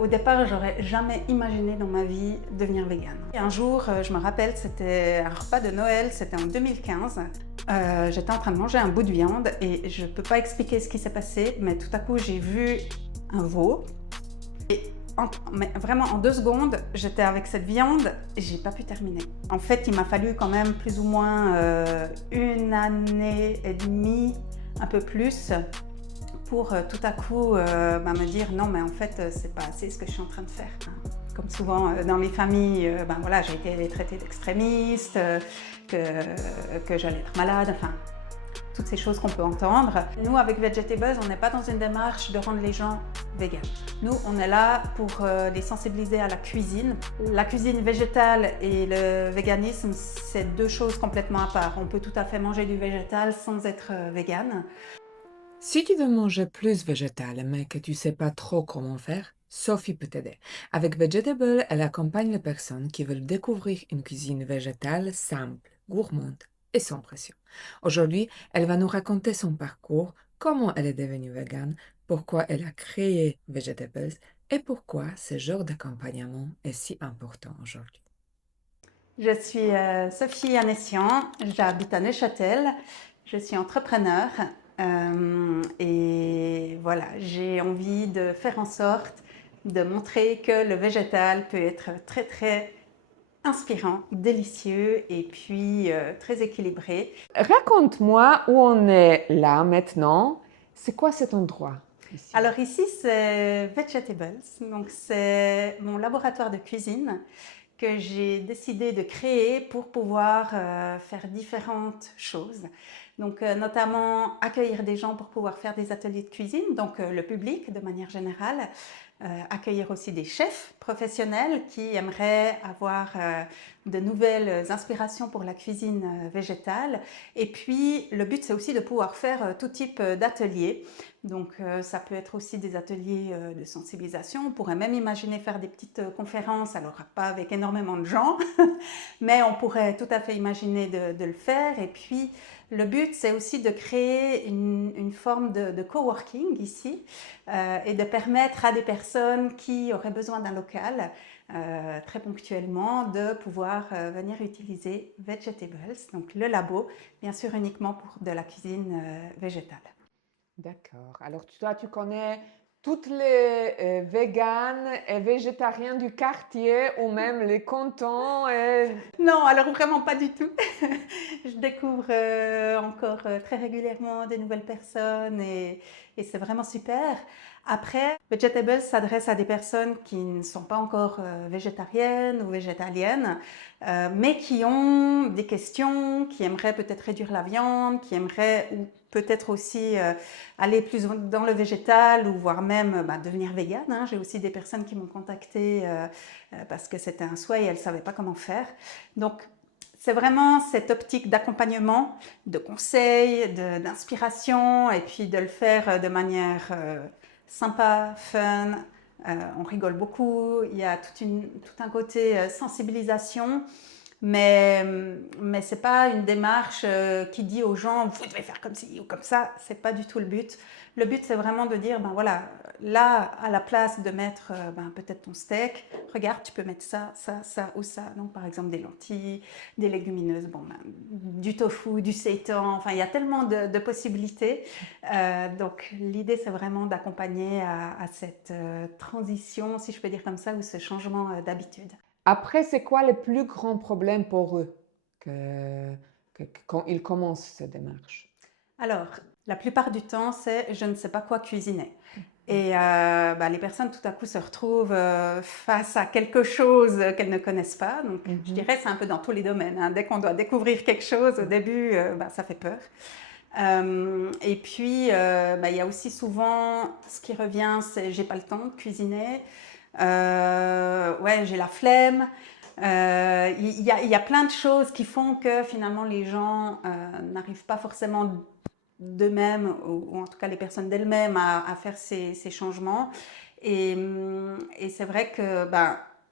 Au départ, j'aurais jamais imaginé dans ma vie devenir végane. Et un jour, je me rappelle, c'était un repas de Noël, c'était en 2015. J'étais en train de manger un bout de viande et je ne peux pas expliquer ce qui s'est passé, mais tout à coup, j'ai vu un veau. Et mais vraiment en 2 secondes, j'étais avec cette viande et j'ai pas pu terminer. En fait, il m'a fallu quand même plus ou moins 1 année et demie, un peu plus, pour tout à coup me dire non mais en fait c'est pas assez ce que je suis en train de faire. Comme souvent dans les familles, voilà, j'ai été traitée d'extrémiste, que j'allais être malade, enfin toutes ces choses qu'on peut entendre. Nous avec Vegetables, on n'est pas dans une démarche de rendre les gens véganes. Nous on est là pour les sensibiliser à la cuisine. La cuisine végétale et le véganisme, c'est 2 choses complètement à part. On peut tout à fait manger du végétal sans être végane. Si tu veux manger plus végétal, mais que tu ne sais pas trop comment faire, Sophie peut t'aider. Avec Vegetable, elle accompagne les personnes qui veulent découvrir une cuisine végétale simple, gourmande et sans pression. Aujourd'hui, elle va nous raconter son parcours, comment elle est devenue végane, pourquoi elle a créé Vegetables et pourquoi ce genre d'accompagnement est si important aujourd'hui. Je suis Sophie Anessian, j'habite à Neuchâtel, je suis entrepreneur et voilà, j'ai envie de faire en sorte de montrer que le végétal peut être très très inspirant, délicieux et puis très équilibré. Raconte-moi où on est là maintenant. C'est quoi cet endroit ici? Alors ici c'est Vegetables, donc c'est mon laboratoire de cuisine que j'ai décidé de créer pour pouvoir faire différentes choses. Donc notamment accueillir des gens pour pouvoir faire des ateliers de cuisine, donc le public de manière générale, accueillir aussi des chefs professionnels qui aimeraient avoir de nouvelles inspirations pour la cuisine végétale. Et puis le but c'est aussi de pouvoir faire tout type d'ateliers. Donc ça peut être aussi des ateliers de sensibilisation. On pourrait même imaginer faire des petites conférences, alors pas avec énormément de gens, mais on pourrait tout à fait imaginer de le faire. Et puis le but c'est aussi de créer une forme de coworking ici et de permettre à des personnes qui auraient besoin d'un local très ponctuellement de pouvoir venir utiliser Vegetables, donc le labo, bien sûr uniquement pour de la cuisine végétale. D'accord. Alors, toi, tu connais toutes les véganes et végétariens du quartier ou même les cantons. Non, alors vraiment pas du tout. Je découvre encore très régulièrement des nouvelles personnes et c'est vraiment super. Après, Vegetables s'adresse à des personnes qui ne sont pas encore végétariennes ou végétaliennes, mais qui ont des questions, qui aimeraient peut-être réduire la viande, qui aimeraient ou peut-être aussi aller plus dans le végétal ou voire même devenir végane, hein. J'ai aussi des personnes qui m'ont contactée parce que c'était un souhait et elles ne savaient pas comment faire. Donc, c'est vraiment cette optique d'accompagnement, de conseils, d'inspiration et puis de le faire de manière sympa, fun. On rigole beaucoup, il y a tout un côté sensibilisation, mais ce n'est pas une démarche qui dit aux gens vous devez faire comme ci ou comme ça, ce n'est pas du tout le but. Le but c'est vraiment de dire ben voilà, là à la place de mettre peut-être ton steak, regarde tu peux mettre ça, ça, ça ou ça. Donc par exemple des lentilles, des légumineuses, du tofu, du seitan, enfin il y a tellement de possibilités. Donc l'idée c'est vraiment d'accompagner à cette transition, si je peux dire comme ça, ou ce changement d'habitude. Après, c'est quoi le plus grand problème pour eux quand ils commencent cette démarche? Alors, la plupart du temps, c'est je ne sais pas quoi cuisiner. Et les personnes tout à coup se retrouvent face à quelque chose qu'elles ne connaissent pas. Donc, je Mhm. dirais c'est un peu dans tous les domaines, hein. Dès qu'on doit découvrir quelque chose, au début, ça fait peur. Et puis, il y a aussi souvent ce qui revient, c'est j'ai pas le temps de cuisiner. Ouais, j'ai la flemme. Il y a plein de choses qui font que finalement les gens n'arrivent pas forcément d'eux-mêmes, ou en tout cas les personnes d'elles-mêmes, à faire ces changements. Et c'est vrai que,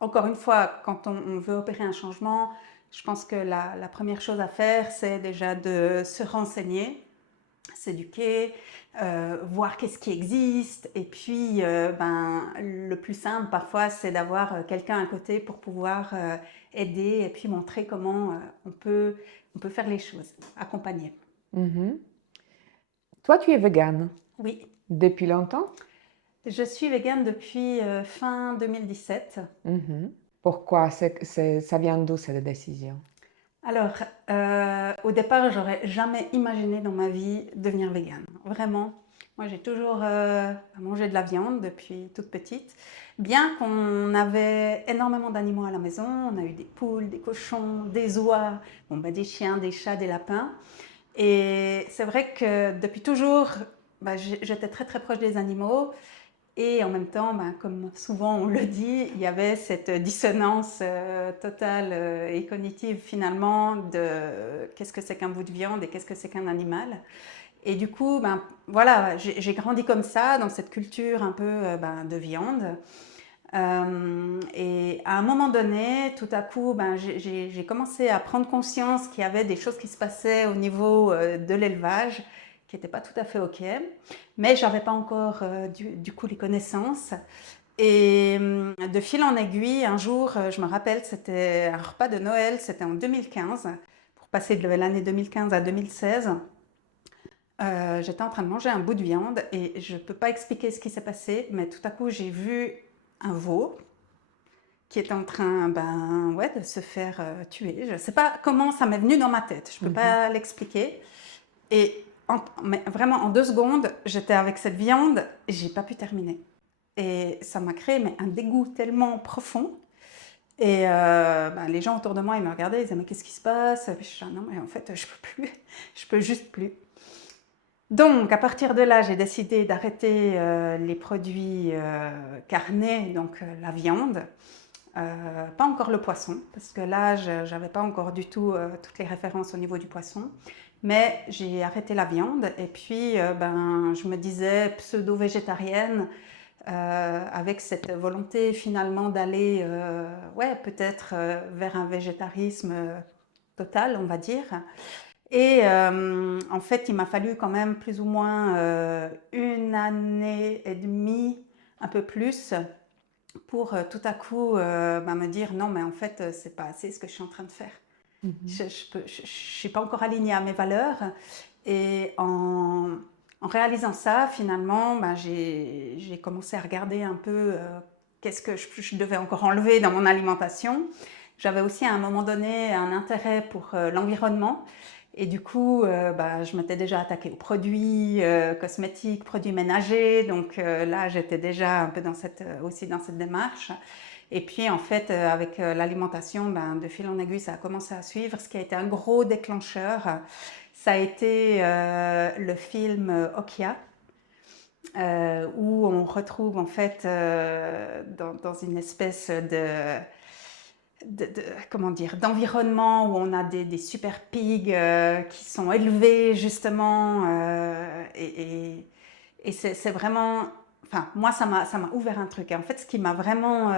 encore une fois, quand on veut opérer un changement, je pense que la première chose à faire, c'est déjà de se renseigner s'éduquer, voir qu'est-ce qui existe. Et puis, le plus simple parfois, c'est d'avoir quelqu'un à côté pour pouvoir aider et puis montrer comment on peut faire les choses, accompagner. Mhm. Toi, tu es végane Oui, depuis longtemps? je suis végane depuis fin 2017. Mhm. Pourquoi? Ça vient d'où cette décision? Alors, au départ, j'aurais jamais imaginé dans ma vie devenir végane. Vraiment. Moi, j'ai toujours mangé de la viande depuis toute petite. Bien qu'on avait énormément d'animaux à la maison, on a eu des poules, des cochons, des oies, des chiens, des chats, des lapins. Et c'est vrai que depuis toujours, j'étais très très proche des animaux. Et en même temps, comme souvent on le dit, il y avait cette dissonance totale et cognitive finalement de qu'est-ce que c'est qu'un bout de viande et qu'est-ce que c'est qu'un animal. Et du coup, voilà, j'ai grandi comme ça, dans cette culture un peu de viande. Et à un moment donné, tout à coup, j'ai commencé à prendre conscience qu'il y avait des choses qui se passaient au niveau de l'élevage qui n'étaient pas tout à fait OK. Mais je n'avais pas encore du coup les connaissances. Et de fil en aiguille, un jour, je me rappelle, c'était un repas de Noël, c'était en 2015, pour passer de l'année 2015 à 2016. J'étais en train de manger un bout de viande et je ne peux pas expliquer ce qui s'est passé, mais tout à coup, j'ai vu un veau qui était en train de se faire tuer. Je ne sais pas comment ça m'est venu dans ma tête, je ne peux Mhm. pas l'expliquer. Et mais vraiment en 2 secondes, j'étais avec cette viande et j'ai pas pu terminer. Et ça m'a créé un dégoût tellement profond. Et les gens autour de moi, ils me regardaient, ils disaient mais qu'est-ce qui se passe? Et puis je disais non mais en fait je peux plus, je peux juste plus. Donc à partir de là, j'ai décidé d'arrêter les produits carnés, donc la viande. Pas encore le poisson, parce que là, je n'avais pas encore du tout toutes les références au niveau du poisson. Mais j'ai arrêté la viande et puis je me disais pseudo-végétarienne avec cette volonté finalement d'aller peut-être vers un végétarisme total, on va dire. Et en fait, il m'a fallu quand même plus ou moins 1 année et demie, un peu plus, pour tout à coup me dire non, mais en fait, c'est pas assez ce que je suis en train de faire. Mhm. Je suis pas encore alignée à mes valeurs. Et en réalisant ça, finalement, j'ai commencé à regarder un peu qu'est-ce que je devais encore enlever dans mon alimentation. J'avais aussi à un moment donné un intérêt pour l'environnement. Et du coup, je m'étais déjà attaquée aux produits cosmétiques, produits ménagers. Donc là, j'étais déjà un peu aussi dans cette démarche. Et puis, en fait, avec l'alimentation, de fil en aiguille, ça a commencé à suivre. Ce qui a été un gros déclencheur, ça a été le film Okja, où on retrouve en fait dans une espèce comment dire, d'environnement où on a des super pigs qui sont élevés justement et c'est vraiment, enfin moi ça m'a ouvert un truc. Et en fait ce qui m'a vraiment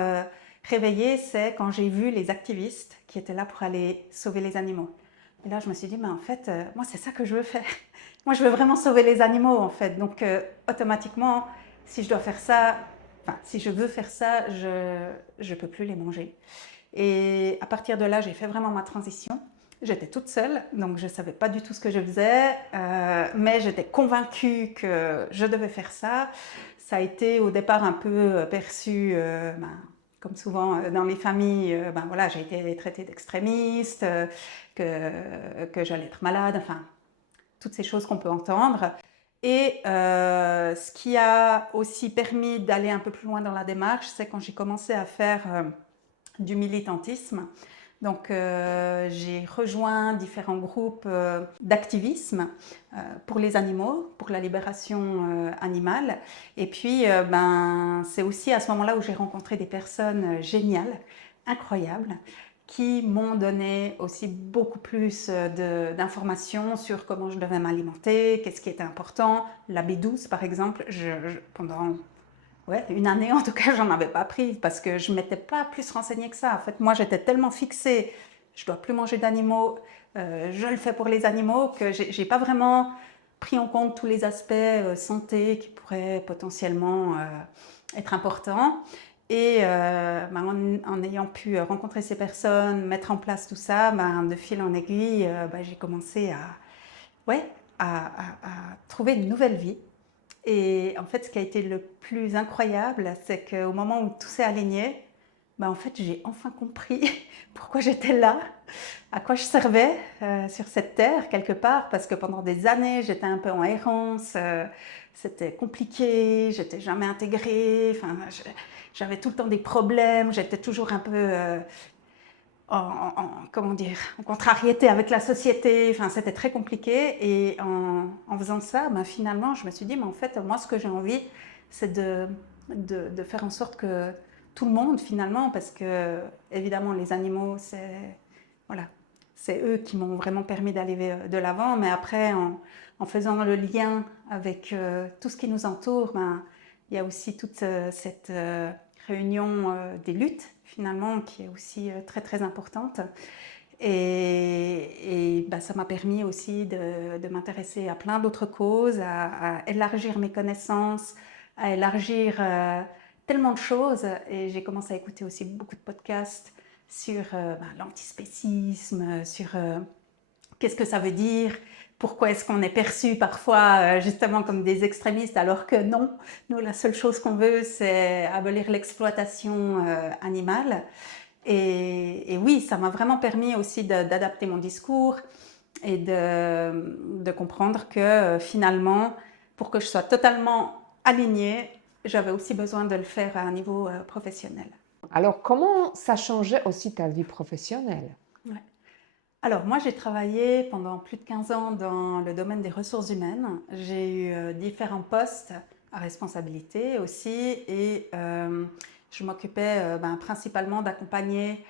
réveillée, c'est quand j'ai vu les activistes qui étaient là pour aller sauver les animaux. Et là je me suis dit, mais en fait moi c'est ça que je veux faire. Moi je veux vraiment sauver les animaux en fait. Donc automatiquement si je dois faire ça, enfin si je veux faire ça, je peux plus les manger. Et à partir de là, j'ai fait vraiment ma transition. J'étais toute seule, donc je ne savais pas du tout ce que je faisais, mais j'étais convaincue que je devais faire ça. Ça a été au départ un peu perçu, comme souvent dans les familles, voilà, j'ai été traitée d'extrémiste, que j'allais être malade, enfin, toutes ces choses qu'on peut entendre. Et ce qui a aussi permis d'aller un peu plus loin dans la démarche, c'est quand j'ai commencé à faire du militantisme. Donc j'ai rejoint différents groupes d'activisme pour les animaux, pour la libération animale. Et puis c'est aussi à ce moment-là où j'ai rencontré des personnes géniales, incroyables, qui m'ont donné aussi beaucoup plus d'informations sur comment je devais m'alimenter, qu'est-ce qui était important. La B12 par exemple, pendant 1 année en tout cas, j'en avais pas pris parce que je m'étais pas plus renseignée que ça. En fait, moi, j'étais tellement fixée, je dois plus manger d'animaux, je le fais pour les animaux, que j'ai pas vraiment pris en compte tous les aspects santé qui pourraient potentiellement être importants. Et en ayant pu rencontrer ces personnes, mettre en place tout ça, de fil en aiguille, j'ai commencé ouais, à trouver une nouvelle vie. Et en fait, ce qui a été le plus incroyable, c'est qu'au moment où tout s'est aligné, en fait, j'ai enfin compris pourquoi j'étais là, à quoi je servais sur cette terre quelque part, parce que pendant des années, j'étais un peu en errance, c'était compliqué, j'étais jamais intégrée, enfin, j'avais tout le temps des problèmes, j'étais toujours un peu comment dire, en contrariété avec la société, enfin, c'était très compliqué. Et en faisant ça, finalement, je me suis dit, mais en fait, moi, ce que j'ai envie, c'est de faire en sorte que tout le monde, finalement, parce que, évidemment, les animaux, voilà, c'est eux qui m'ont vraiment permis d'aller de l'avant. Mais après, en faisant le lien avec tout ce qui nous entoure, il y a aussi toute cette réunion des luttes, finalement, qui est aussi très, très importante. Et ça m'a permis aussi de m'intéresser à plein d'autres causes, à élargir mes connaissances, à élargir tellement de choses. Et j'ai commencé à écouter aussi beaucoup de podcasts sur l'antispécisme, sur qu'est-ce que ça veut dire, pourquoi est-ce qu'on est perçu parfois justement comme des extrémistes alors que non. Nous, la seule chose qu'on veut, c'est abolir l'exploitation animale. Et oui, ça m'a vraiment permis aussi d'adapter mon discours et de comprendre que finalement, pour que je sois totalement alignée, j'avais aussi besoin de le faire à un niveau professionnel. Alors, comment ça changeait aussi ta vie professionnelle? Ouais. Alors moi, j'ai travaillé pendant plus de 15 ans dans le domaine des ressources humaines. J'ai eu différents postes à responsabilité aussi et je m'occupais principalement d'accompagner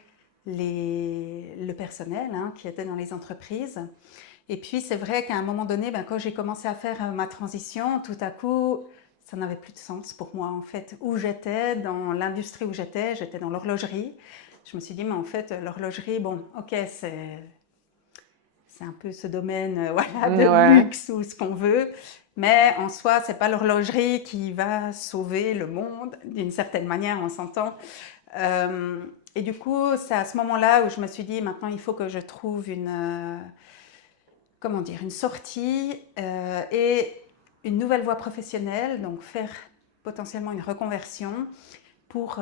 le personnel qui était dans les entreprises. Et puis c'est vrai qu'à un moment donné, quand j'ai commencé à faire ma transition, tout à coup, ça n'avait plus de sens pour moi en fait. Où j'étais, dans l'industrie où j'étais dans l'horlogerie. Je me suis dit, mais en fait, l'horlogerie, bon, ok, c'est un peu ce domaine voilà, de Ouais. luxe ou ce qu'on veut. Mais en soi, c'est pas l'horlogerie qui va sauver le monde, d'une certaine manière, on s'entend. Et du coup, c'est à ce moment-là où je me suis dit, maintenant, il faut que je trouve comment dire, une sortie et une nouvelle voie professionnelle, donc faire potentiellement une reconversion pour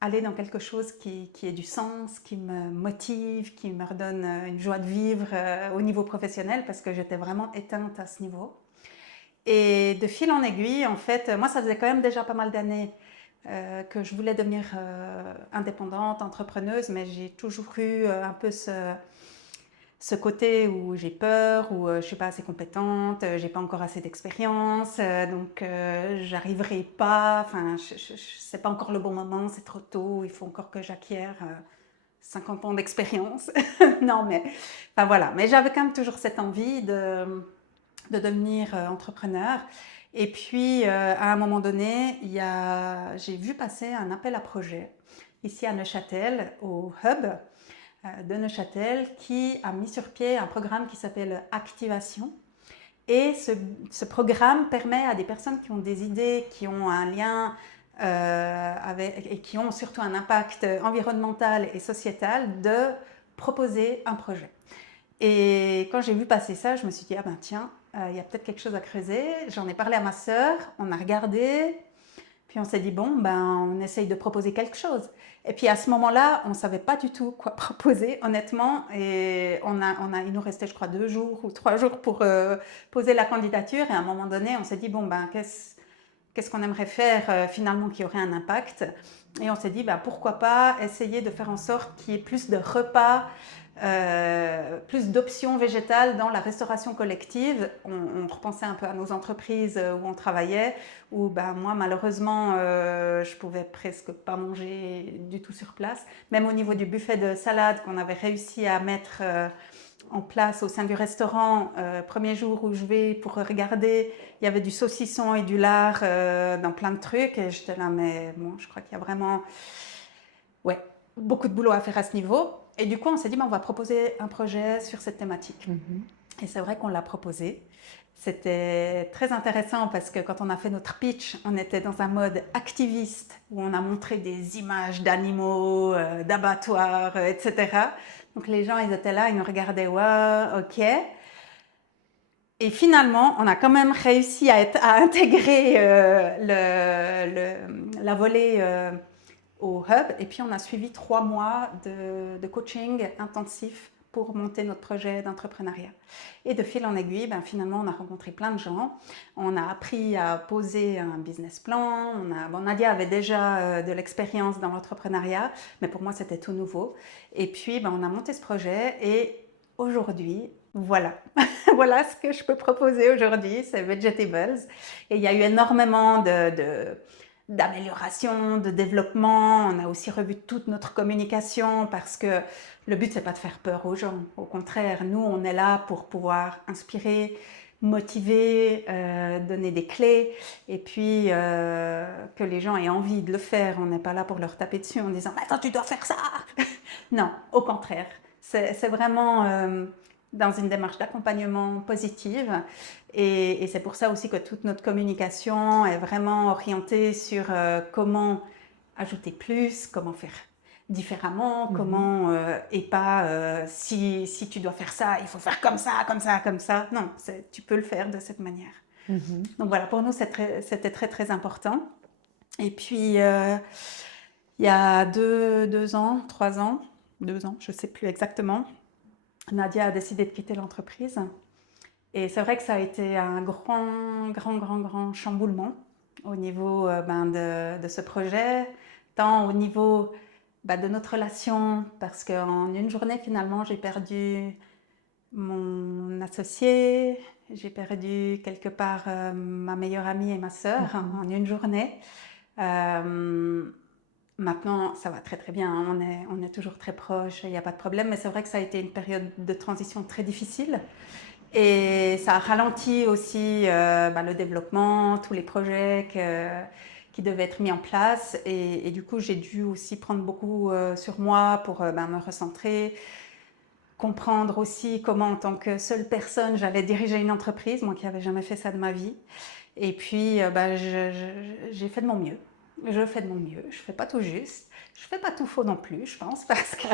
aller dans quelque chose qui ait du sens, qui me motive, qui me redonne une joie de vivre au niveau professionnel, parce que j'étais vraiment éteinte à ce niveau. Et de fil en aiguille, en fait, moi, ça faisait quand même déjà pas mal d'années que je voulais devenir indépendante, entrepreneuse, mais j'ai toujours eu un peu ce côté où j'ai peur, où je ne suis pas assez compétente, j'ai pas encore assez d'expérience, donc j'arriverai pas, enfin, c'est pas encore le bon moment, c'est trop tôt, il faut encore que j'acquière 50 ans d'expérience. Non, mais enfin voilà, mais j'avais quand même toujours cette envie de devenir entrepreneur. Et puis, à un moment donné, j'ai vu passer un appel à projet ici à Neuchâtel, au Hub de Neuchâtel, qui a mis sur pied un programme qui s'appelle Activation. Et ce programme permet à des personnes qui ont des idées, qui ont un lien et qui ont surtout un impact environnemental et sociétal, de proposer un projet. Et quand j'ai vu passer ça, je me suis dit, ah ben tiens, il y a peut-être quelque chose à creuser. J'en ai parlé à ma sœur, on a regardé, puis on s'est dit, bon, on essaye de proposer quelque chose. Et puis à ce moment-là, on ne savait pas du tout quoi proposer, honnêtement. Et il nous restait, je crois, 2 jours ou 3 jours pour poser la candidature. Et à un moment donné, on s'est dit, bon, qu'est-ce qu'on aimerait faire finalement qui aurait un impact. Et on s'est dit, pourquoi pas essayer de faire en sorte qu'il y ait plus de repas, plus d'options végétales dans la restauration collective. On repensait un peu à nos entreprises où on travaillait, où moi malheureusement je pouvais presque pas manger du tout sur place. Même au niveau du buffet de salade qu'on avait réussi à mettre en place au sein du restaurant, premier jour où je vais pour regarder, il y avait du saucisson et du lard dans plein de trucs, et j'étais là, mais bon, je crois qu'il y a vraiment beaucoup de boulot à faire à ce niveau. Et du coup, on s'est dit, on va proposer un projet sur cette thématique. Et c'est vrai qu'on l'a proposé. C'était très intéressant parce que quand on a fait notre pitch, on était dans un mode activiste où on a montré des images d'animaux, d'abattoirs, etc. Donc les gens, ils étaient là, ils nous regardaient, ouais, ok. Et finalement, on a quand même réussi à intégrer la volée au hub. Et puis, on a suivi 3 mois de coaching intensif pour monter notre projet d'entrepreneuriat. Et de fil en aiguille, ben, finalement, on a rencontré plein de gens. On a appris à poser un business plan. Nadia avait déjà de l'expérience dans l'entrepreneuriat, mais pour moi, c'était tout nouveau. Et puis, ben, on a monté ce projet et aujourd'hui, voilà. Voilà ce que je peux proposer aujourd'hui, c'est Vegetables. Et il y a eu énormément d'amélioration, de développement. On a aussi revu toute notre communication parce que le but, c'est pas de faire peur aux gens. Au contraire, nous, on est là pour pouvoir inspirer, motiver, donner des clés et puis que les gens aient envie de le faire. On n'est pas là pour leur taper dessus en disant attends, tu dois faire ça. Non, au contraire. C'est vraiment dans une démarche d'accompagnement positive. Et c'est pour ça aussi que toute notre communication est vraiment orientée sur comment ajouter plus, comment faire différemment, comment et pas si tu dois faire ça, il faut faire comme ça, comme ça, comme ça. Non, tu peux le faire de cette manière. Donc voilà, pour nous, c'était très, très important. Et puis, il y a 2 ans, 3 ans, 2 ans, je ne sais plus exactement, Nadia a décidé de quitter l'entreprise. Et c'est vrai que ça a été un grand chamboulement au niveau de ce projet, tant au niveau de notre relation, parce qu'en une journée, finalement, j'ai perdu mon associé, j'ai perdu quelque part ma meilleure amie et ma sœur en une journée. Maintenant, ça va très très bien, on est toujours très proches, il n'y a pas de problème, mais c'est vrai que ça a été une période de transition très difficile. Et ça a ralenti aussi le développement, tous les projets qui devaient être mis en place. Et du coup, j'ai dû aussi prendre beaucoup sur moi pour me recentrer, comprendre aussi comment, en tant que seule personne, j'allais diriger une entreprise, moi qui n'avais jamais fait ça de ma vie. Et puis, j'ai fait de mon mieux. Je fais de mon mieux. Je ne fais pas tout juste. Je ne fais pas tout faux non plus, je pense, parce que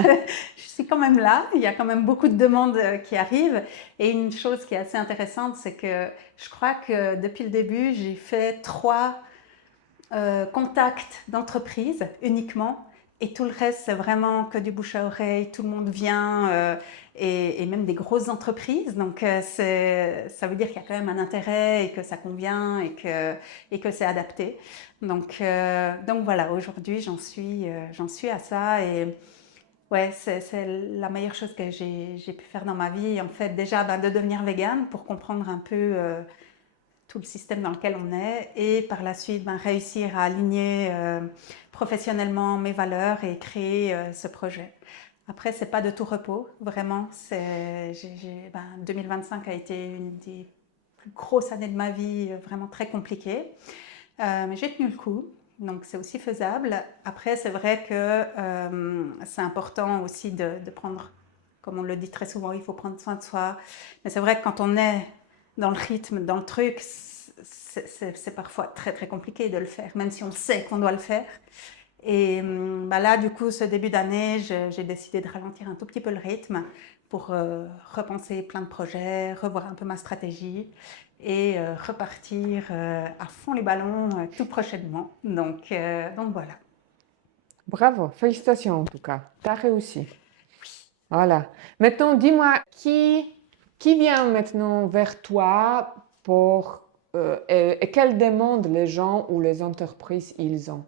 je suis quand même là. Il y a quand même beaucoup de demandes qui arrivent. Et une chose qui est assez intéressante, c'est que je crois que depuis le début, j'ai fait 3 contacts d'entreprise uniquement. Et tout le reste, c'est vraiment que du bouche à oreille. Tout le monde vient et même des grosses entreprises. Donc, ça veut dire qu'il y a quand même un intérêt et que ça convient et que c'est adapté. Donc voilà, aujourd'hui, j'en suis à ça. Et ouais, c'est la meilleure chose que j'ai pu faire dans ma vie. En fait, déjà, de devenir végane pour comprendre un peu tout le système dans lequel on est et par la suite réussir à aligner professionnellement mes valeurs et créer ce projet. Après, c'est pas de tout repos, vraiment. 2025 a été une des plus grosses années de ma vie, vraiment très compliquée. Mais j'ai tenu le coup, donc c'est aussi faisable. Après, c'est vrai que c'est important aussi de prendre, comme on le dit très souvent, il faut prendre soin de soi. Mais c'est vrai que quand on est dans le rythme, dans le truc, c'est parfois très très compliqué de le faire, même si on sait qu'on doit le faire. Et là, du coup, ce début d'année, j'ai décidé de ralentir un tout petit peu le rythme pour repenser plein de projets, revoir un peu ma stratégie et repartir à fond les ballons tout prochainement. Donc voilà. Bravo, félicitations en tout cas, tu as réussi. Voilà. Maintenant, dis-moi, qui vient maintenant vers toi pour et quelles demandes les gens ou les entreprises ils ont?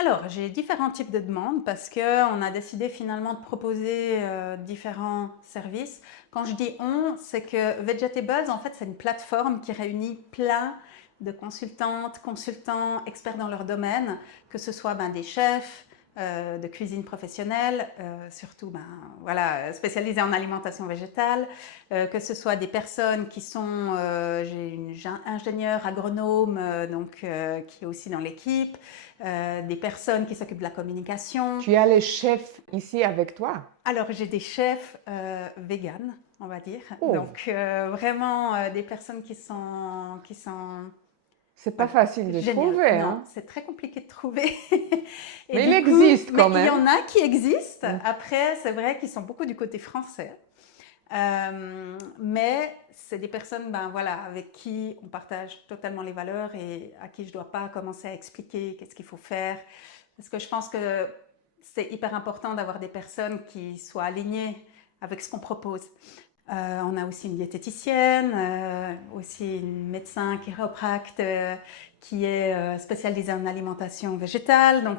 Alors, j'ai différents types de demandes parce qu'on a décidé finalement de proposer différents services. Quand je dis on, c'est que Vegetables, en fait, c'est une plateforme qui réunit plein de consultantes, consultants, experts dans leur domaine, que ce soit des chefs, de cuisine professionnelle, surtout voilà, spécialisées en alimentation végétale, que ce soit des personnes qui sont, j'ai une ingénieure agronome qui est aussi dans l'équipe, des personnes qui s'occupent de la communication. Tu as les chefs ici avec toi? Alors j'ai des chefs véganes, on va dire, Oh, donc vraiment des personnes qui sont c'est pas voilà, facile de génial. trouver, Non, hein? c'est très compliqué de trouver. Et Mais il du coup, existe mais quand il y même. en a qui existent. Mm. Après, c'est vrai qu'ils sont beaucoup du côté français. Mais c'est des personnes voilà, avec qui on partage totalement les valeurs et à qui je ne dois pas commencer à expliquer qu'est-ce qu'il faut faire. Parce que je pense que c'est hyper important d'avoir des personnes qui soient alignées avec ce qu'on propose. On a aussi une diététicienne, aussi une médecin chiropracte qui est spécialisée en alimentation végétale. Donc,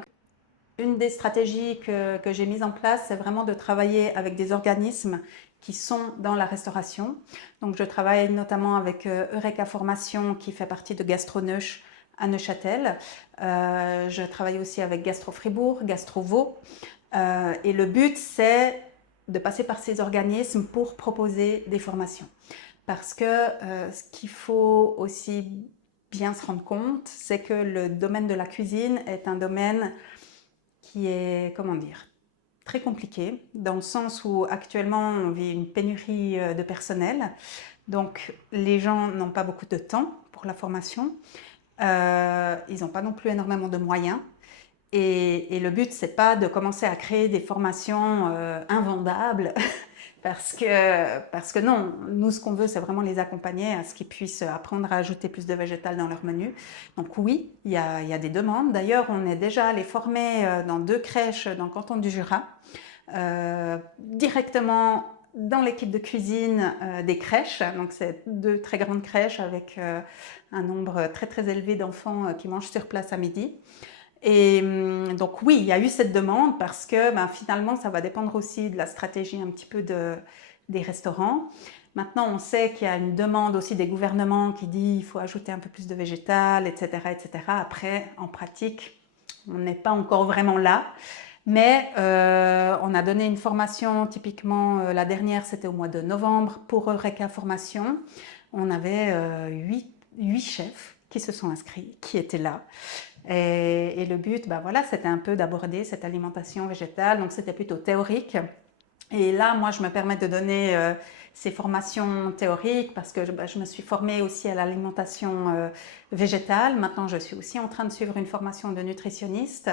une des stratégies que j'ai mises en place, c'est vraiment de travailler avec des organismes qui sont dans la restauration. Donc, je travaille notamment avec Eureka Formation qui fait partie de GastroNeuch à Neuchâtel. Je travaille aussi avec Gastro Fribourg, Gastro Vaud. Et le but, c'est de passer par ces organismes pour proposer des formations. Parce que ce qu'il faut aussi bien se rendre compte, c'est que le domaine de la cuisine est un domaine qui est, comment dire, très compliqué, dans le sens où actuellement on vit une pénurie de personnel. Donc les gens n'ont pas beaucoup de temps pour la formation. Ils n'ont pas non plus énormément de moyens. Et le but, c'est pas de commencer à créer des formations invendables, parce que non, nous, ce qu'on veut, c'est vraiment les accompagner à ce qu'ils puissent apprendre à ajouter plus de végétal dans leur menu. Donc oui, il y a des demandes. D'ailleurs, on est déjà allé former dans 2 crèches dans le canton du Jura, directement dans l'équipe de cuisine des crèches. Donc c'est 2 très grandes crèches avec un nombre très très élevé d'enfants qui mangent sur place à midi. Et donc oui, il y a eu cette demande parce que finalement, ça va dépendre aussi de la stratégie un petit peu des restaurants. Maintenant, on sait qu'il y a une demande aussi des gouvernements qui dit qu'il faut ajouter un peu plus de végétal, etc., etc. Après, en pratique, on n'est pas encore vraiment là. Mais on a donné une formation, typiquement la dernière, c'était au mois de novembre, pour Eureka Formation. On avait 8 chefs qui se sont inscrits, qui étaient là. Et le but, voilà, c'était un peu d'aborder cette alimentation végétale, donc c'était plutôt théorique. Et là, moi, je me permets de donner ces formations théoriques parce que je me suis formée aussi à l'alimentation végétale. Maintenant, je suis aussi en train de suivre une formation de nutritionniste.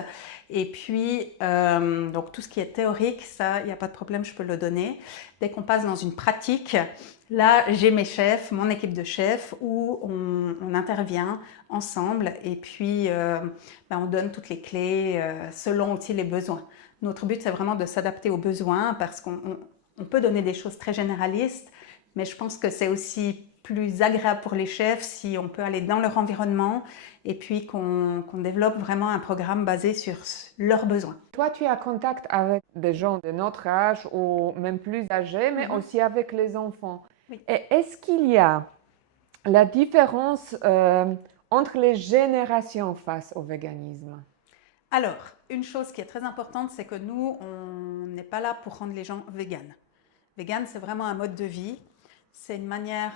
Et puis, donc tout ce qui est théorique, ça, il n'y a pas de problème, je peux le donner. Dès qu'on passe dans une pratique, là, j'ai mes chefs, mon équipe de chefs, où on intervient ensemble et puis on donne toutes les clés selon aussi les besoins. Notre but, c'est vraiment de s'adapter aux besoins parce qu'on peut donner des choses très généralistes, mais je pense que c'est aussi plus agréable pour les chefs si on peut aller dans leur environnement et puis qu'on développe vraiment un programme basé sur leurs besoins. Toi, tu as contact avec des gens de notre âge ou même plus âgés, mais aussi avec les enfants. Oui. Et est-ce qu'il y a la différence entre les générations face au véganisme? Alors, une chose qui est très importante, c'est que nous, on n'est pas là pour rendre les gens véganes. Vegan, c'est vraiment un mode de vie. C'est une manière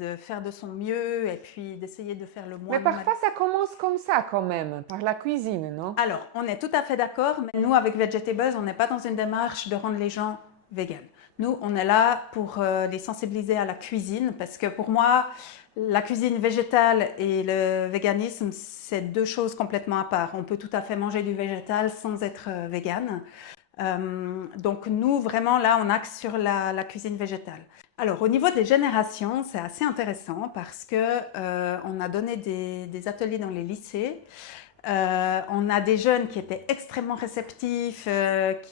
de faire de son mieux et puis d'essayer de faire le moins Mais de mal. parfois, ça commence comme ça quand même, par la cuisine, non? Alors, on est tout à fait d'accord, mais nous, avec Vegetables, on n'est pas dans une démarche de rendre les gens véganes. Nous, on est là pour les sensibiliser à la cuisine, parce que pour moi, la cuisine végétale et le véganisme, c'est 2 choses complètement à part. On peut tout à fait manger du végétal sans être végane. Donc nous, vraiment, là, on axe sur la cuisine végétale. Alors, au niveau des générations, c'est assez intéressant parce que on a donné des ateliers dans les lycées. On a des jeunes qui étaient extrêmement réceptifs,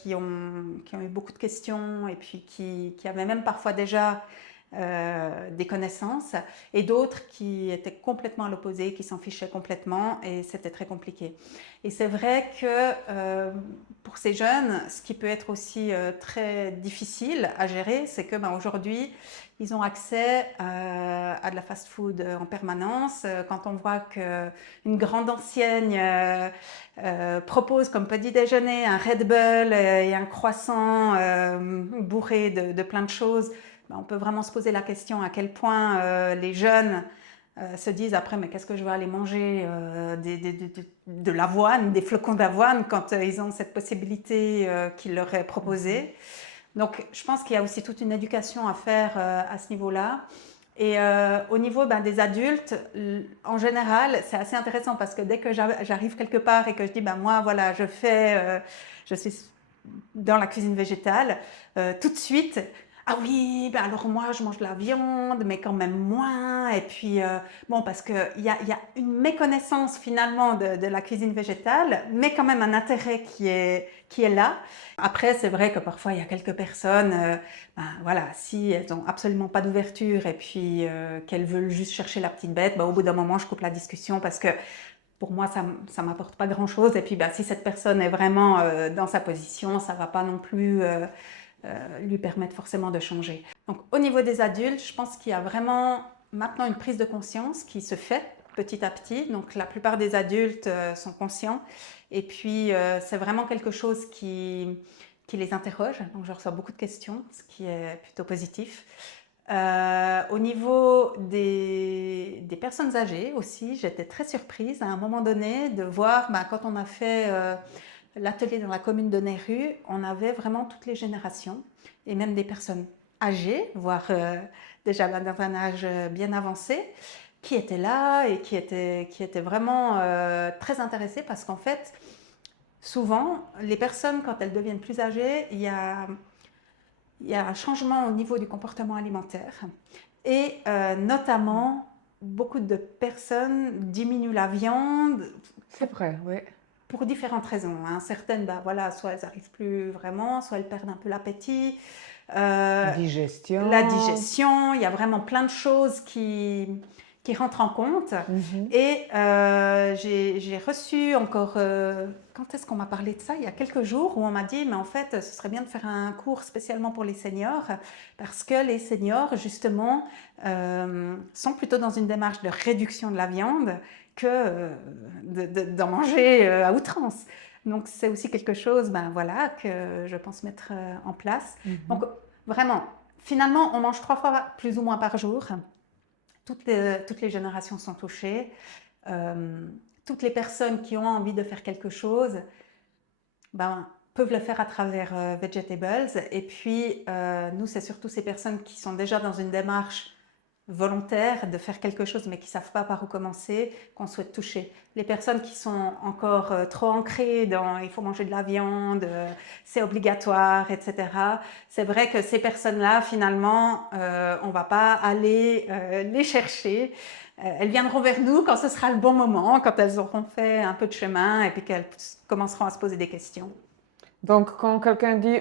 qui ont eu beaucoup de questions et puis qui avaient même parfois déjà des connaissances, et d'autres qui étaient complètement à l'opposé, qui s'en fichaient complètement, et c'était très compliqué. Et c'est vrai que pour pour ces jeunes, ce qui peut être aussi très difficile à gérer, c'est que aujourd'hui, ils ont accès à de la fast-food en permanence. Quand on voit qu'une grande enseigne propose comme petit déjeuner un Red Bull et un croissant bourré de plein de choses, on peut vraiment se poser la question à quel point les jeunes se disent après, mais qu'est-ce que je vais aller manger de l'avoine, des flocons d'avoine quand ils ont cette possibilité qui leur est proposée. Donc, je pense qu'il y a aussi toute une éducation à faire à ce niveau-là. Et au niveau des adultes, en général, c'est assez intéressant parce que dès que j'arrive quelque part et que je dis, moi, voilà, je suis dans la cuisine végétale, tout de suite, ah oui, alors moi je mange de la viande, mais quand même moins. Et puis, parce qu'il y a une méconnaissance finalement de la cuisine végétale, mais quand même un intérêt qui est là. Après, c'est vrai que parfois il y a quelques personnes, si elles n'ont absolument pas d'ouverture et puis qu'elles veulent juste chercher la petite bête, au bout d'un moment je coupe la discussion parce que pour moi, ça ne m'apporte pas grand-chose. Et puis, si cette personne est vraiment dans sa position, ça ne va pas non plus lui permettre forcément de changer. Donc, au niveau des adultes, je pense qu'il y a vraiment maintenant une prise de conscience qui se fait petit à petit. Donc, la plupart des adultes sont conscients. Et puis, c'est vraiment quelque chose qui les interroge. Donc, je reçois beaucoup de questions, ce qui est plutôt positif. Au niveau des personnes âgées aussi, j'étais très surprise à un moment donné de voir, quand on a fait l'atelier dans la commune de Nehru, on avait vraiment toutes les générations et même des personnes âgées, voire déjà dans un âge bien avancé, qui étaient là et qui étaient vraiment très intéressées parce qu'en fait, souvent, les personnes, quand elles deviennent plus âgées, il y a un changement au niveau du comportement alimentaire et notamment beaucoup de personnes diminuent la viande. C'est vrai, oui. Pour différentes raisons. Certaines, soit elles n'arrivent plus vraiment, soit elles perdent un peu l'appétit. Digestion. La digestion, il y a vraiment plein de choses qui rentrent en compte. Et j'ai reçu encore, quand est-ce qu'on m'a parlé de ça? Il y a quelques jours où on m'a dit, mais en fait, ce serait bien de faire un cours spécialement pour les seniors, parce que les seniors, justement, sont plutôt dans une démarche de réduction de la viande que d'en manger à outrance. Donc, c'est aussi quelque chose que je pense mettre en place. Donc, vraiment, finalement, on mange 3 fois plus ou moins par jour. Toutes les générations sont touchées. Toutes les personnes qui ont envie de faire quelque chose peuvent le faire à travers Vegetables. Et puis, nous, c'est surtout ces personnes qui sont déjà dans une démarche volontaire de faire quelque chose mais qui ne savent pas par où commencer, qu'on souhaite toucher. Les personnes qui sont encore trop ancrées dans il faut manger de la viande, c'est obligatoire, etc. C'est vrai que ces personnes-là, finalement, on ne va pas aller les chercher. Elles viendront vers nous quand ce sera le bon moment, quand elles auront fait un peu de chemin et puis qu'elles commenceront à se poser des questions. Donc, quand quelqu'un dit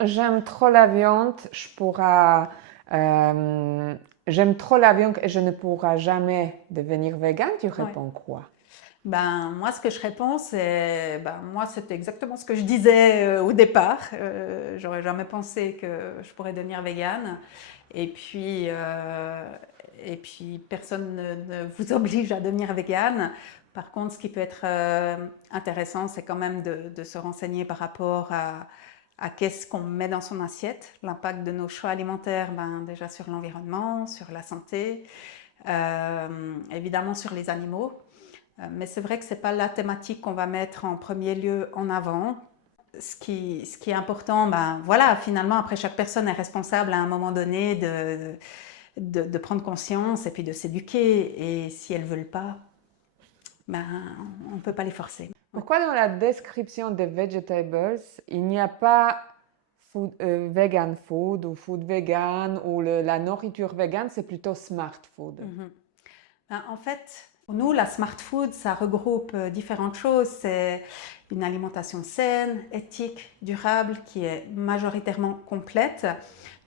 j'aime trop la viande, j'aime trop la viande et je ne pourrai jamais devenir végane, tu réponds quoi? Moi, ce que je réponds, c'est moi, c'était exactement ce que je disais au départ. J'aurais jamais pensé que je pourrais devenir végane. Et puis personne ne vous oblige à devenir végane. Par contre, ce qui peut être intéressant, c'est quand même de se renseigner par rapport à qu'est-ce qu'on met dans son assiette, l'impact de nos choix alimentaires, déjà sur l'environnement, sur la santé, évidemment sur les animaux. Mais c'est vrai que ce n'est pas la thématique qu'on va mettre en premier lieu en avant. Ce qui est important, finalement, après, chaque personne est responsable à un moment donné de prendre conscience et puis de s'éduquer. Et si elles ne veulent pas, on ne peut pas les forcer. Pourquoi dans la description des vegetables, il n'y a pas vegan food ou food vegan ou la nourriture vegan, c'est plutôt smart food? En fait, pour nous, la smart food, ça regroupe différentes choses. C'est une alimentation saine, éthique, durable, qui est majoritairement complète,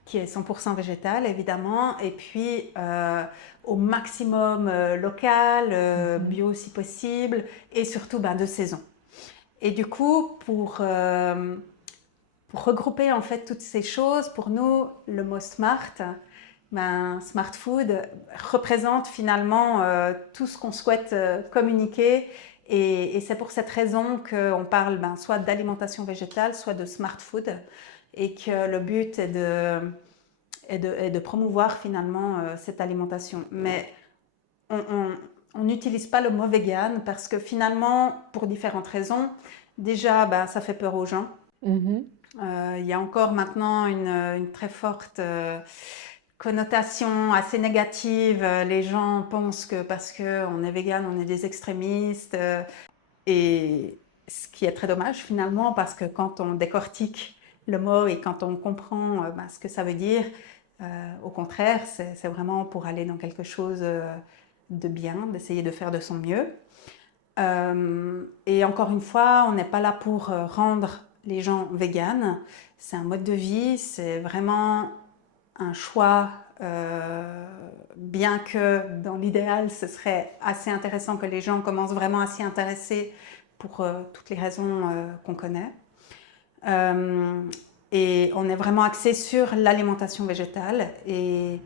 qui est 100% végétale, évidemment, et puis au maximum local, bio si possible, et surtout de saison. Et du coup, pour regrouper en fait toutes ces choses, pour nous, le mot smart, smart food représente finalement tout ce qu'on souhaite communiquer. Et c'est pour cette raison qu'on parle soit d'alimentation végétale, soit de smart food. Et que le but est de promouvoir finalement cette alimentation. Mais on n'utilise pas le mot vegan parce que finalement, pour différentes raisons, déjà, ça fait peur aux gens. Mhm. Il y a encore maintenant une très forte connotation assez négative. Les gens pensent que parce qu'on est vegan, on est des extrémistes. Et ce qui est très dommage finalement, parce que quand on décortique le mot et quand on comprend ce que ça veut dire, au contraire, c'est vraiment pour aller dans quelque chose de bien, d'essayer de faire de son mieux. Et encore une fois, on n'est pas là pour rendre les gens véganes. C'est un mode de vie, c'est vraiment un choix, bien que dans l'idéal, ce serait assez intéressant que les gens commencent vraiment à s'y intéresser pour toutes les raisons qu'on connaît. Euh, et on est vraiment axé sur l'alimentation végétale. Et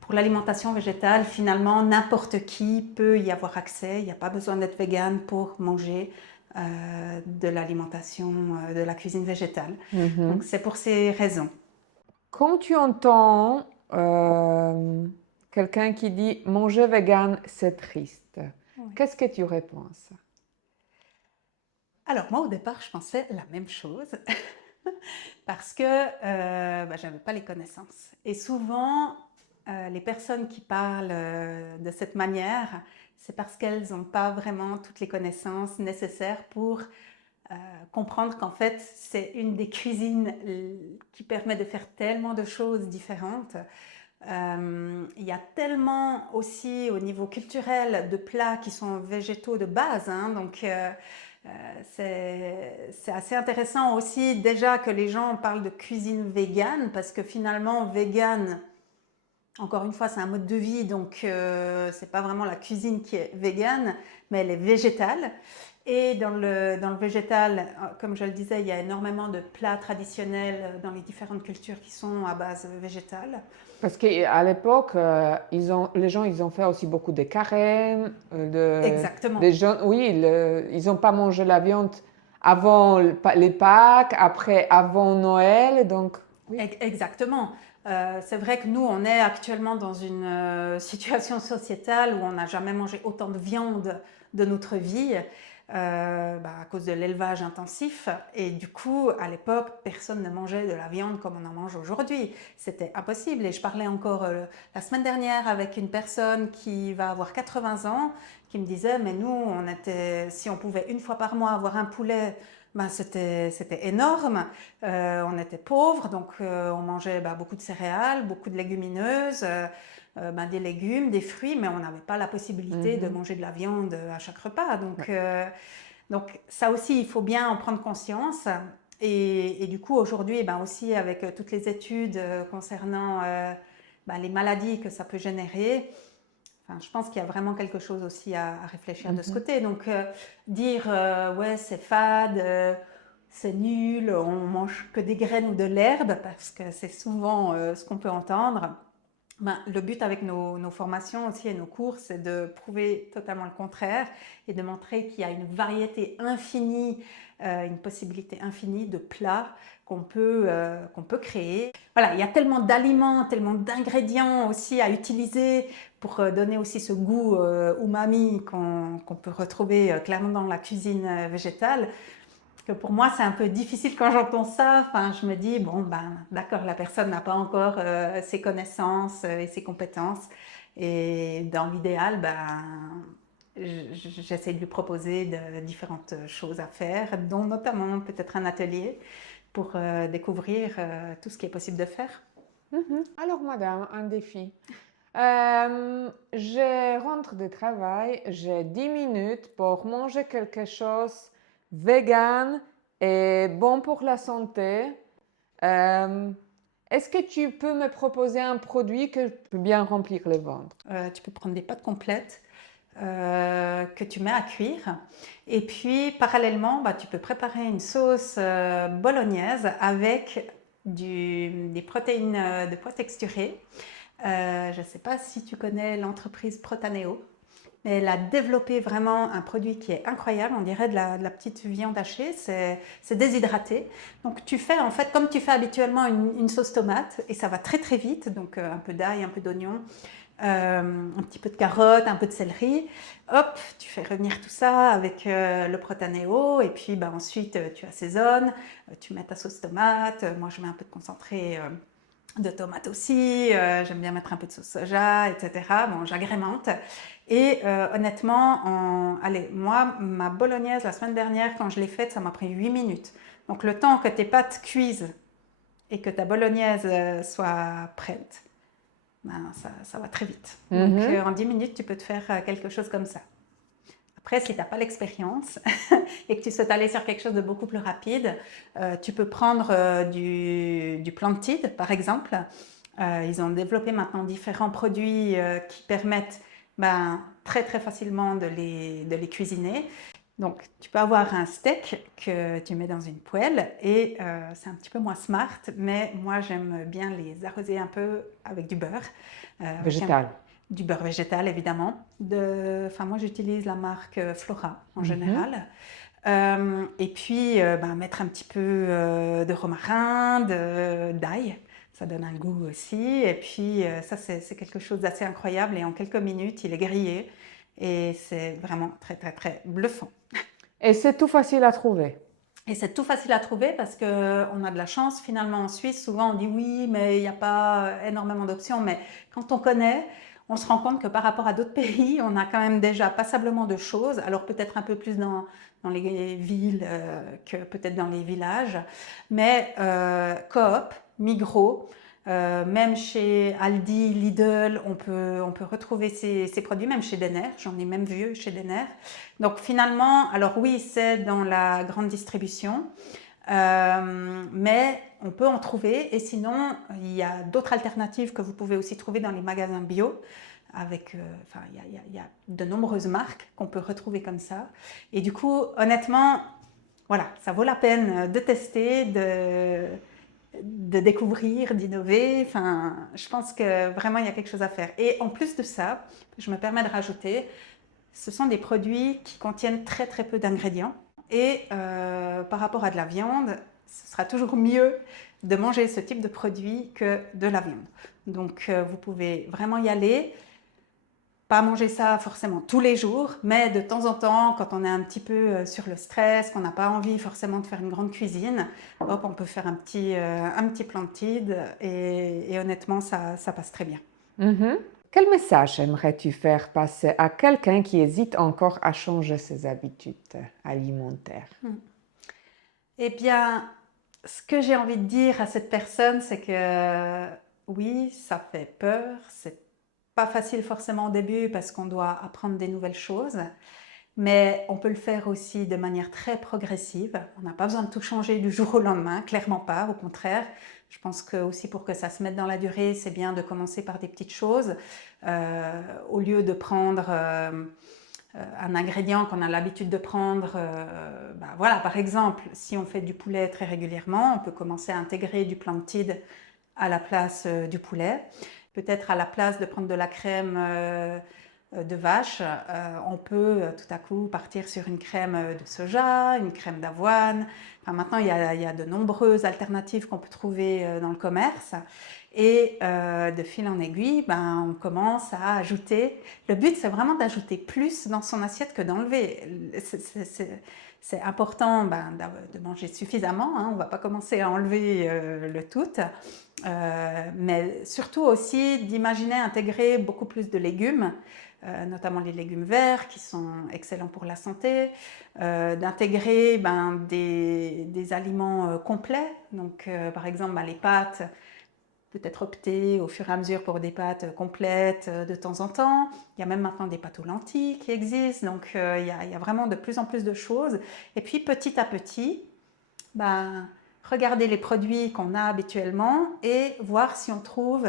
pour l'alimentation végétale, finalement, n'importe qui peut y avoir accès. Il n'y a pas besoin d'être vegan pour manger de l'alimentation, de la cuisine végétale. Donc Mhm. c'est pour ces raisons. Quand tu entends quelqu'un qui dit manger vegan, c'est triste, Ouais. qu'est-ce que tu réponds à ça? Alors moi au départ je pensais la même chose parce que je n'avais pas les connaissances. Et souvent les personnes qui parlent de cette manière, c'est parce qu'elles n'ont pas vraiment toutes les connaissances nécessaires pour comprendre qu'en fait c'est une des cuisines qui permet de faire tellement de choses différentes. Il y a tellement aussi au niveau culturel de plats qui sont végétaux de base, hein, donc c'est assez intéressant aussi déjà que les gens parlent de cuisine végane parce que finalement végane, encore une fois, c'est un mode de vie, donc c'est pas vraiment la cuisine qui est végane, mais elle est végétale. Et dans le végétal, comme je le disais, il y a énormément de plats traditionnels dans les différentes cultures qui sont à base végétale. Parce qu'à l'époque, les gens, ils ont fait aussi beaucoup de carême, Exactement. des gens, oui, ils n'ont pas mangé la viande avant les Pâques, après, avant Noël, donc oui. Exactement. C'est vrai que nous, on est actuellement dans une situation sociétale où on n'a jamais mangé autant de viande de notre vie à cause de l'élevage intensif. Et du coup, à l'époque, personne ne mangeait de la viande comme on en mange aujourd'hui. C'était impossible. Et je parlais encore la semaine dernière avec une personne qui va avoir 80 ans, qui me disait, mais nous, si on pouvait une fois par mois avoir un poulet, c'était énorme. On était pauvres, donc on mangeait beaucoup de céréales, beaucoup de légumineuses, des légumes, des fruits, mais on n'avait pas la possibilité de Mhm. manger de la viande à chaque repas. Ouais. Donc ça aussi, il faut bien en prendre conscience. Et du coup, aujourd'hui, aussi avec toutes les études concernant les maladies que ça peut générer, enfin, je pense qu'il y a vraiment quelque chose aussi à réfléchir de ce Mhm. côté. Donc, dire ouais, c'est fade, c'est nul, on mange que des graines ou de l'herbe, parce que c'est souvent ce qu'on peut entendre. Le but avec nos formations aussi et nos cours, c'est de prouver totalement le contraire et de montrer qu'il y a une variété infinie, une possibilité infinie de plats qu'on peut créer. Voilà, il y a tellement d'aliments, tellement d'ingrédients aussi à utiliser pour donner aussi ce goût umami qu'on peut retrouver clairement dans la cuisine végétale, que pour moi c'est un peu difficile quand j'entends ça. Enfin, je me dis bon d'accord, la personne n'a pas encore ses connaissances et ses compétences, et dans l'idéal j'essaie de lui proposer différentes choses à faire, dont notamment peut-être un atelier pour découvrir tout ce qui est possible de faire. Mhm. Alors, madame, un défi. Je rentre de travail, j'ai 10 minutes pour manger quelque chose vegan et bon pour la santé. Euh, Est-ce que tu peux me proposer un produit que je peux bien remplir le ventre? Tu peux prendre des pâtes complètes. que tu mets à cuire. Et puis, parallèlement, tu peux préparer une sauce bolognaise avec des protéines de pois texturées. Je ne sais pas si tu connais l'entreprise Protaneo, mais elle a développé vraiment un produit qui est incroyable. On dirait de la petite viande hachée, c'est déshydraté. Donc tu fais en fait comme tu fais habituellement une sauce tomate et ça va très très vite. Donc un peu d'ail, un peu d'oignon, un petit peu de carottes, un peu de céleri. Hop, tu fais revenir tout ça avec le Protaneo et puis ensuite tu assaisonnes, tu mets ta sauce tomate. Moi je mets un peu de concentré de tomates aussi, j'aime bien mettre un peu de sauce soja, etc. Bon, j'agrémente. Et honnêtement, allez, moi, ma bolognaise la semaine dernière, quand je l'ai faite, ça m'a pris 8 minutes. Donc le temps que tes pâtes cuisent et que ta bolognaise soit prête, ça va très vite. Donc Mhm. en 10 minutes, tu peux te faire quelque chose comme ça. Après, si tu n'as pas l'expérience et que tu souhaites aller sur quelque chose de beaucoup plus rapide, tu peux prendre du Plantid, par exemple. Ils ont développé maintenant différents produits qui permettent très très facilement de les cuisiner. Donc, tu peux avoir un steak que tu mets dans une poêle et c'est un petit peu moins smart, mais moi j'aime bien les arroser un peu avec du beurre, avec Végétal. du beurre végétal évidemment. Enfin, moi j'utilise la marque Flora en Mhm. général. Et puis mettre un petit peu de romarin, d'ail, ça donne un goût aussi. Et puis ça c'est quelque chose d'assez incroyable et en quelques minutes il est grillé et c'est vraiment très très très bluffant. Et c'est tout facile à trouver. Et c'est tout facile à trouver parce qu'on a de la chance finalement en Suisse. Souvent on dit oui, mais il n'y a pas énormément d'options. Mais quand on connaît, on se rend compte que par rapport à d'autres pays, on a quand même déjà passablement de choses. Alors peut-être un peu plus dans les villes que peut-être dans les villages. Mais Coop, Migros, même chez Aldi, Lidl, on peut retrouver ces produits, même chez Denner. J'en ai même vu chez Denner. Donc finalement, alors oui, c'est dans la grande distribution, mais on peut en trouver. Et sinon, il y a d'autres alternatives que vous pouvez aussi trouver dans les magasins bio. Enfin, il y a de nombreuses marques qu'on peut retrouver comme ça. Et du coup, honnêtement, voilà, ça vaut la peine de tester, de découvrir, d'innover. Enfin, je pense que vraiment il y a quelque chose à faire. Et en plus de ça, je me permets de rajouter, ce sont des produits qui contiennent très très peu d'ingrédients. Et par rapport à de la viande, ce sera toujours mieux de manger ce type de produit que de la viande. Donc vous pouvez vraiment y aller. Pas manger ça forcément tous les jours, mais de temps en temps, quand on est un petit peu sur le stress, qu'on n'a pas envie forcément de faire une grande cuisine, hop, on peut faire un petit Plantid et honnêtement, ça passe très bien. Mhm. Quel message aimerais-tu faire passer à quelqu'un qui hésite encore à changer ses habitudes alimentaires? Eh bien, ce que j'ai envie de dire à cette personne, c'est que oui, ça fait peur, c'est pas facile forcément au début parce qu'on doit apprendre des nouvelles choses, mais on peut le faire aussi de manière très progressive. On n'a pas besoin de tout changer du jour au lendemain, clairement pas, au contraire. Je pense que aussi pour que ça se mette dans la durée, c'est bien de commencer par des petites choses, au lieu de prendre un ingrédient qu'on a l'habitude de prendre. Voilà, par exemple, si on fait du poulet très régulièrement, on peut commencer à intégrer du Plantid à la place du poulet. Peut-être à la place de prendre de la crème de vache, on peut tout à coup partir sur une crème de soja, une crème d'avoine. Enfin, maintenant, il y a de nombreuses alternatives qu'on peut trouver dans le commerce. Et de fil en aiguille, on commence à ajouter. Le but, c'est vraiment d'ajouter plus dans son assiette que d'enlever. C'est important de manger suffisamment. Hein. On ne va pas commencer à enlever le tout. Mais surtout aussi d'imaginer intégrer beaucoup plus de légumes, notamment les légumes verts qui sont excellents pour la santé, d'intégrer des aliments complets, donc par exemple les pâtes, peut-être opter au fur et à mesure pour des pâtes complètes de temps en temps. Il y a même maintenant des pâtes aux lentilles qui existent, donc il y a vraiment de plus en plus de choses. Et puis petit à petit, regarder les produits qu'on a habituellement et voir si on trouve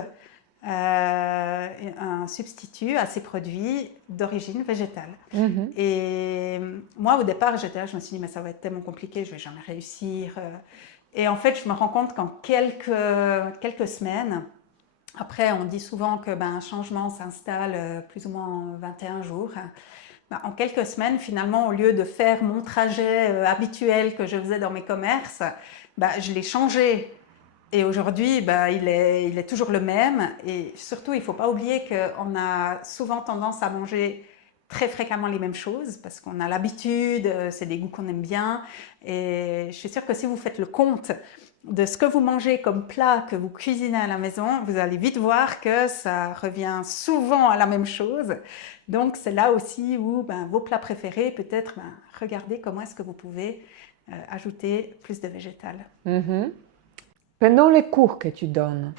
un substitut à ces produits d'origine végétale. Mhm. Et moi, au départ, j'étais là, je me suis dit, mais ça va être tellement compliqué, je vais jamais réussir. Et en fait, je me rends compte qu'en quelques semaines, après, on dit souvent que un changement s'installe plus ou moins en 21 jours. En quelques semaines, finalement, au lieu de faire mon trajet habituel que je faisais dans mes commerces, je l'ai changé. Et aujourd'hui, il est toujours le même. Et surtout, il ne faut pas oublier qu'on a souvent tendance à manger très fréquemment les mêmes choses parce qu'on a l'habitude, c'est des goûts qu'on aime bien. Et je suis sûre que si vous faites le compte de ce que vous mangez comme plat que vous cuisinez à la maison, vous allez vite voir que ça revient souvent à la même chose. Donc c'est là aussi où vos plats préférés, peut-être regardez comment est-ce que vous pouvez ajouter plus de végétal. Mhm. Pendant les cours que tu donnes,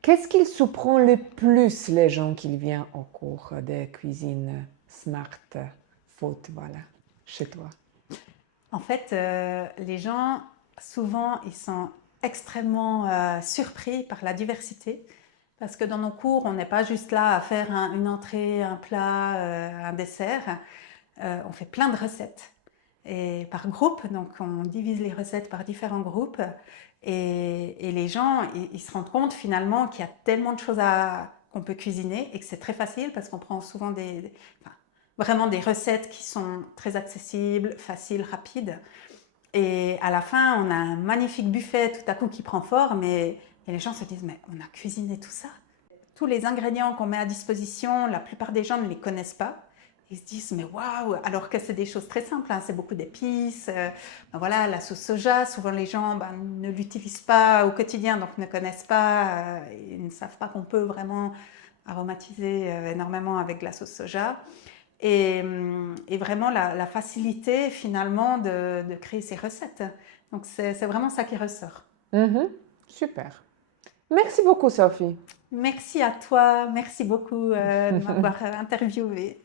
qu'est-ce qu'ils surprend le plus les gens qui viennent au cours de cuisine smart food, voilà, chez toi? En fait, les gens, souvent, ils sont extrêmement surpris par la diversité. Parce que dans nos cours, on n'est pas juste là à faire une entrée, un plat, un dessert. On fait plein de recettes. Et par groupe, donc on divise les recettes par différents groupes. Et les gens, ils se rendent compte finalement qu'il y a tellement de choses qu'on peut cuisiner et que c'est très facile parce qu'on prend souvent vraiment des recettes qui sont très accessibles, faciles, rapides. Et à la fin, on a un magnifique buffet tout à coup qui prend forme et les gens se disent mais on a cuisiné tout ça. Tous les ingrédients qu'on met à disposition, la plupart des gens ne les connaissent pas. Ils se disent mais waouh, alors que c'est des choses très simples, hein, c'est beaucoup d'épices. Voilà, la sauce soja, souvent les gens ne l'utilisent pas au quotidien, donc ne connaissent pas, ils ne savent pas qu'on peut vraiment aromatiser énormément avec de la sauce soja. Et vraiment la facilité finalement de créer ces recettes. Donc c'est vraiment ça qui ressort. Mhm. Super. Merci beaucoup, Sophie. Merci à toi, merci beaucoup de m'avoir interviewée.